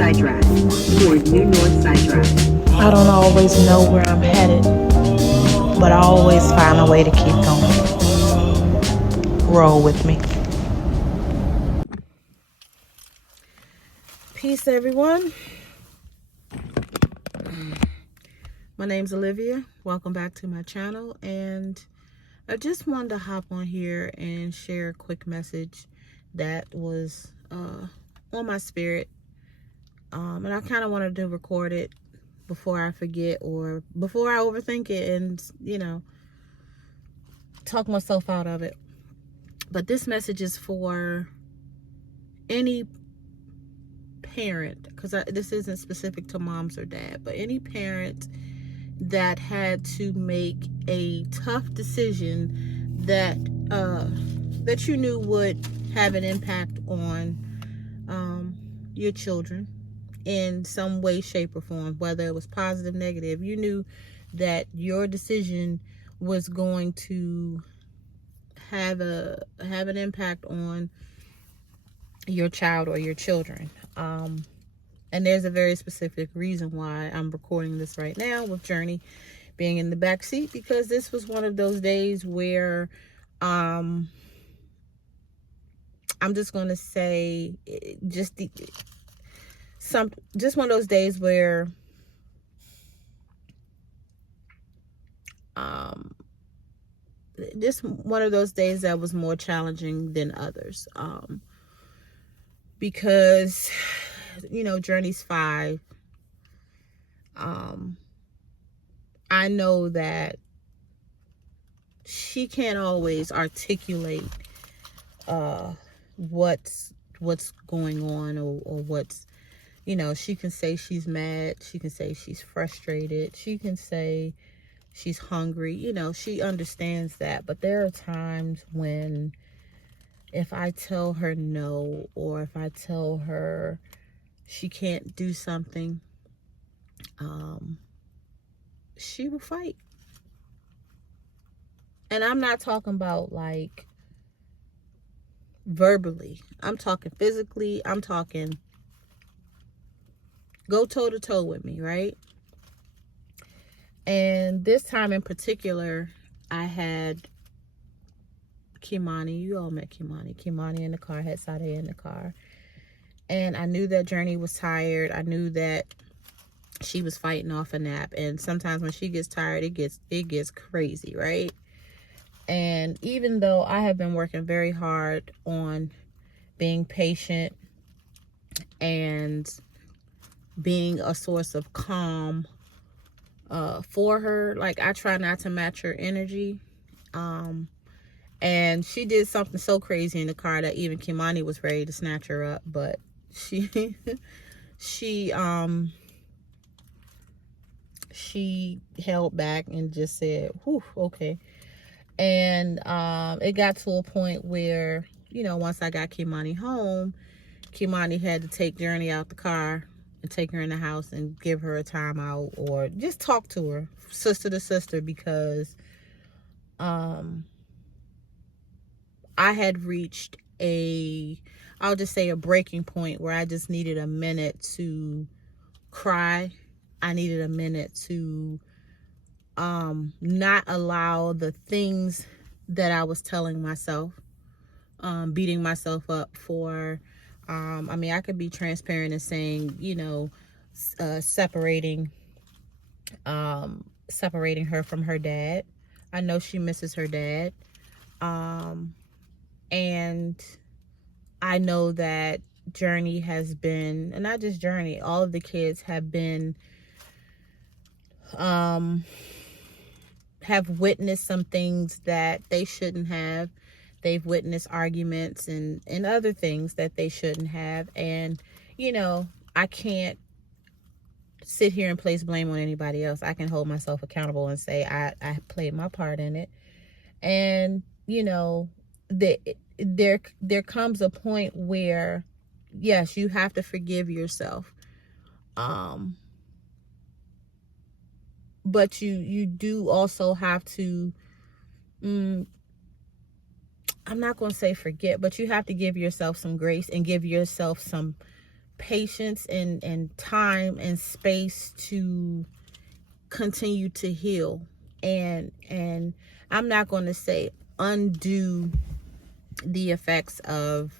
Northside Drive. Toward New Northside Drive. I don't always know where I'm headed, but I always find a way to keep going. Roll with me. Peace, everyone. My name's Olivia. Welcome back to my channel, and I just wanted to hop on here and share a quick message that was on my spirit, and I kind of wanted to record it before I forget or before I overthink it and, talk myself out of it. But this message is for any parent, because this isn't specific to moms or dad, but any parent that had to make a tough decision that that you knew would have an impact on your children in some way, shape, or form, whether it was positive, negative. You knew that your decision was going to have an impact on your child or your children. And there's a very specific reason why I'm recording this right now, with Journey being in the back seat, because this was one of those days where I'm just going to say just one of those days where just one of those days that was more challenging than others, because Journey's 5. I know that she can't always articulate what's going on, or what's, she can say she's mad, she can say she's frustrated, she can say she's hungry, she understands that. But there are times when, if I tell her no, or if I tell her she can't do something, she will fight. And I'm not talking about like verbally, I'm talking physically. I'm talking go toe to toe with me, right? And this time in particular, I had Kimani. You all met Kimani in the car. I had Sade in the car, and I knew that Journey was tired. I knew that she was fighting off a nap, and sometimes when she gets tired, it gets crazy, right? And even though I have been working very hard on being patient and being a source of calm for her, like, I try not to match her energy. And she did something so crazy in the car that even Kimani was ready to snatch her up, but she held back and just said, whew, okay. And it got to a point where, once I got Kimani home, Kimani had to take Journey out the car and take her in the house and give her a timeout, or just talk to her, sister to sister, because I had reached I'll just say a breaking point where I just needed a minute to cry. I needed a minute to not allow the things that I was telling myself, beating myself up for. I could be transparent and saying, separating her from her dad. I know she misses her dad. And I know that Journey has been, and not just Journey, all of the kids have been, have witnessed some things that they shouldn't have. They've witnessed arguments and other things that they shouldn't have. And, I can't sit here and place blame on anybody else. I can hold myself accountable and say I played my part in it. And, there comes a point where, yes, you have to forgive yourself. But you do also have to, I'm not going to say forget, but you have to give yourself some grace and give yourself some patience and time and space to continue to heal, and I'm not going to say undo the effects of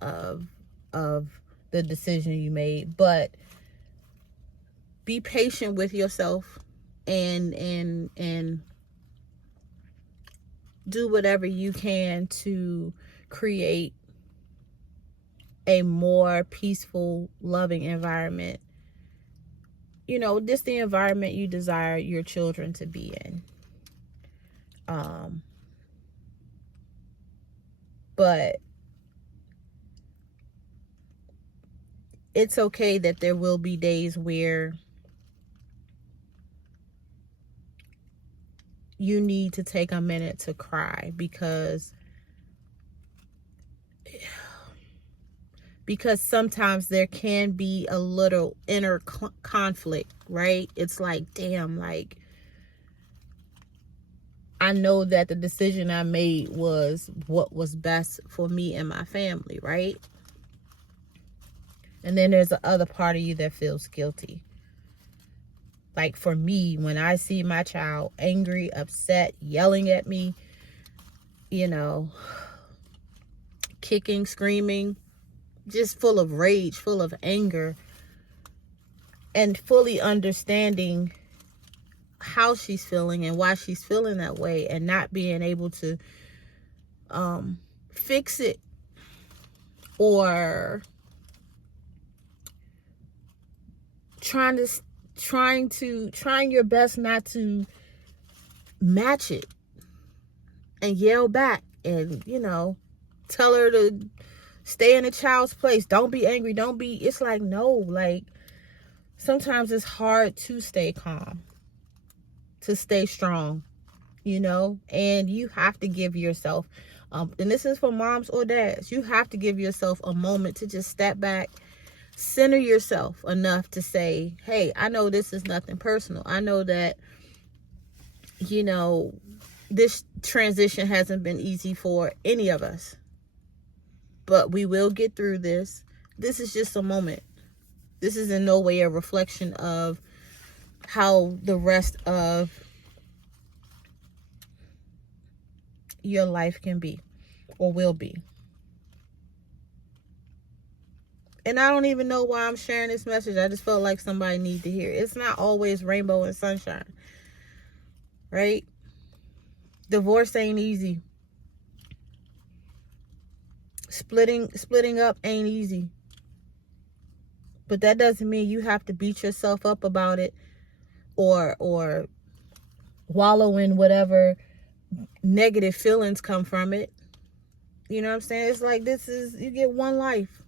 of the decision you made, but be patient with yourself, and do whatever you can to create a more peaceful, loving environment. You know, this the environment you desire your children to be in. But it's okay that there will be days where you need to take a minute to cry, because sometimes there can be a little inner conflict, right? It's like, damn, like, I know that the decision I made was what was best for me and my family, right? And then there's the other part of you that feels guilty. Like for me, when I see my child angry, upset, yelling at me, you know, kicking, screaming, just full of rage, full of anger, and fully understanding how she's feeling and why she's feeling that way, and not being able to fix it, or trying your best not to match it and yell back, and, you know, tell her to stay in a child's place, don't be angry, don't be, it's like, no, like, sometimes it's hard to stay calm, to stay strong, you know, and you have to give yourself, and this is for moms or dads, you have to give yourself a moment to just step back, center yourself enough to say, hey, I know this is nothing personal. I know that, you know, this transition hasn't been easy for any of us, but we will get through this. This is just a moment. This is in no way a reflection of how the rest of your life can be or will be. And I don't even know why I'm sharing this message. I just felt like somebody needed to hear it. It's not always rainbow and sunshine, right? Divorce ain't easy. Splitting up ain't easy. But that doesn't mean you have to beat yourself up about it, or wallow in whatever negative feelings come from it. You know what I'm saying? It's like, you get one life.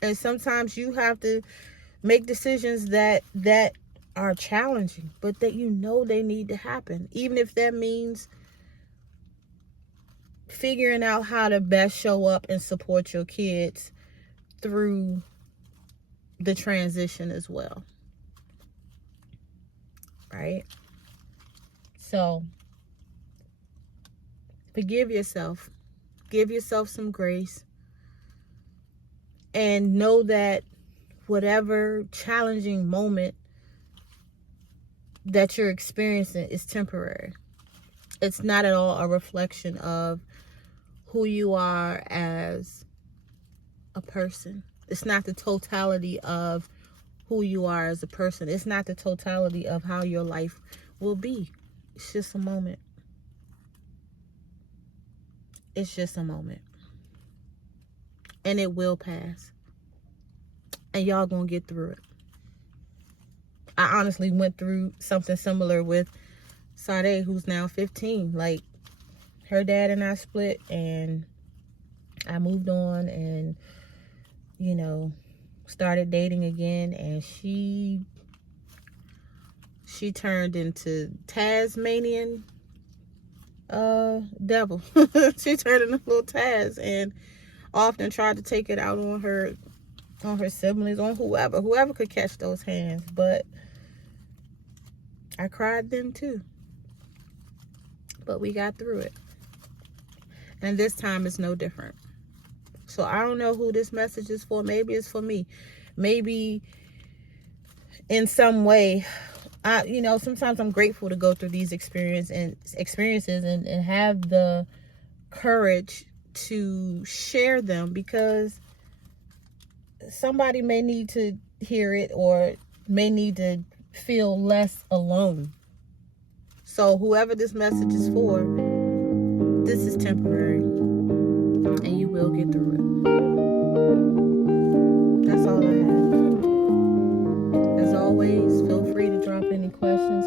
And sometimes you have to make decisions that are challenging, but that you know they need to happen. Even if that means figuring out how to best show up and support your kids through the transition as well. Right? So, forgive yourself. Give yourself some grace. And know that whatever challenging moment that you're experiencing is temporary. It's not at all a reflection of who you are as a person. It's not the totality of who you are as a person. It's not the totality of how your life will be. It's just a moment. It's just a moment. And it will pass. And y'all gonna get through it. I honestly went through something similar with Sade, who's now 15. Like, her dad and I split, and I moved on and, you know, started dating again, and she turned into Tasmanian devil. She turned into little Taz, and often tried to take it out on her siblings, on whoever could catch those hands. But I cried then too. But we got through it. And this time is no different. So I don't know who this message is for. Maybe it's for me. Maybe in some way, sometimes I'm grateful to go through these experiences and have the courage to share them, because somebody may need to hear it or may need to feel less alone. So whoever this message is for, this is temporary and you will get through it. That's all I have. As always, feel free to drop any questions,